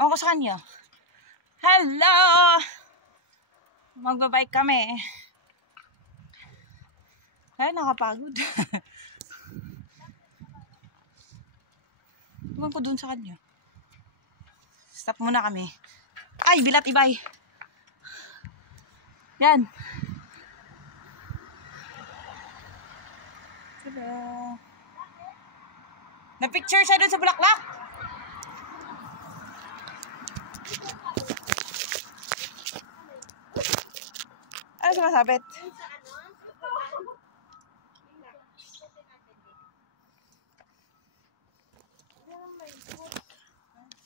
Ako sa kanya. Hello! Magbabike kami. Ay, nakapagod. Iwan ko dun sa kanya. Stop muna kami. Ay, bilat ibay. Yan. Hello. Na-picture siya dun sa bulaklak. Ano sumasabit?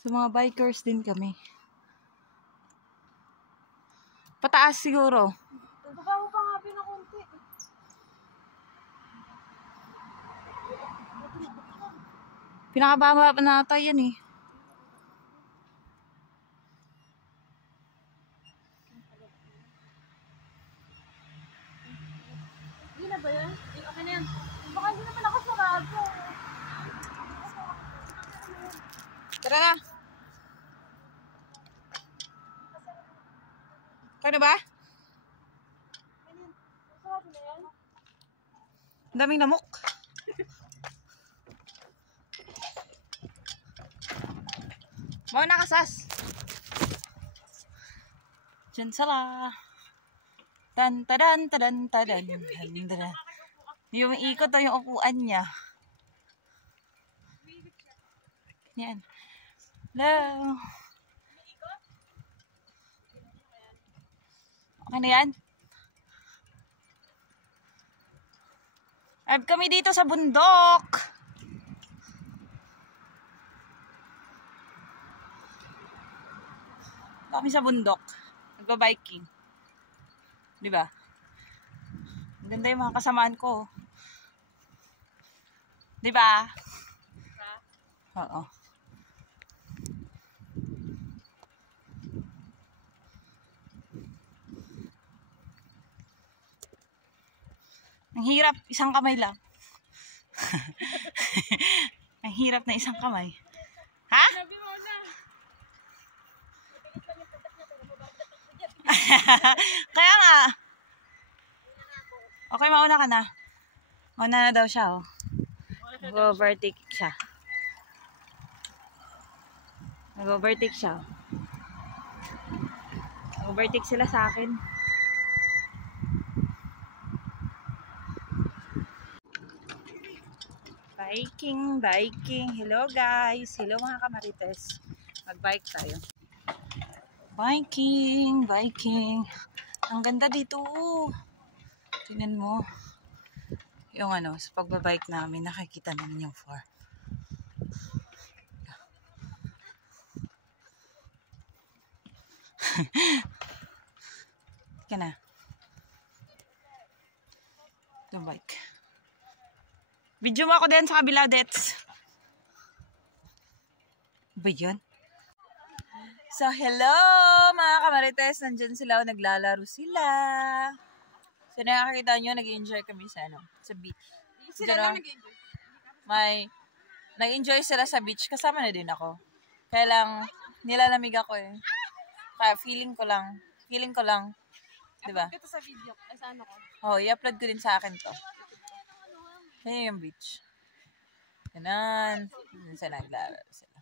So, mga bikers din kami. Pataas siguro. Nagbabago pa nga na konti. Pinakababa pa nata yan eh. Hindi na ba yan? Okay na yan. Baka hindi naman ako sarado. Tara na. Okay na ba? Sarado na yan? Ang daming lamok. Bawa nakasas. Diyan sala. Tan tadan tadan tadan. Yung ikot o yung upuan niya. Yan. Hello. Okay na yan? Arrive kami dito sa bundok. Kami sa bundok. Nagba-biking. Diba? Ang ganda yung mga kasamaan ko. Diba? Oo. Ang hirap, isang kamay lang. Ang hirap na isang kamay. Ha? Sabi mo na. Kaya nga. Okay, mauna ka na. Mauna na daw siya, oh. Nag-overtake siya. Nag-overtake siya. Nag-overtake sila sa akin. Biking, biking. Hello guys. Hello mga kamarites. Mag-bike tayo. Biking, biking. Ang ganda dito. Tingnan mo. Yung ano, sa pagbabike namin, nakikita namin yung farm. Yan na. Yung bike. Video mo ako din sa kabila, Dets. Ba yun? So, hello mga kamarites. Nandyan sila, naglalaro sila. So, nakakita nyo, nag-enjoy kami sa, sa beach. Sila lang nag-enjoy. Nag-enjoy sila sa beach. Kasama na din ako. Kaya lang, nilalamig ako eh. Kaya feeling ko lang. Diba? Ito sa video. Ay, sa ano ko? Oh, i-upload ko din sa akin to. Kaya yung beach. Ganon. Sa naglalaro sila.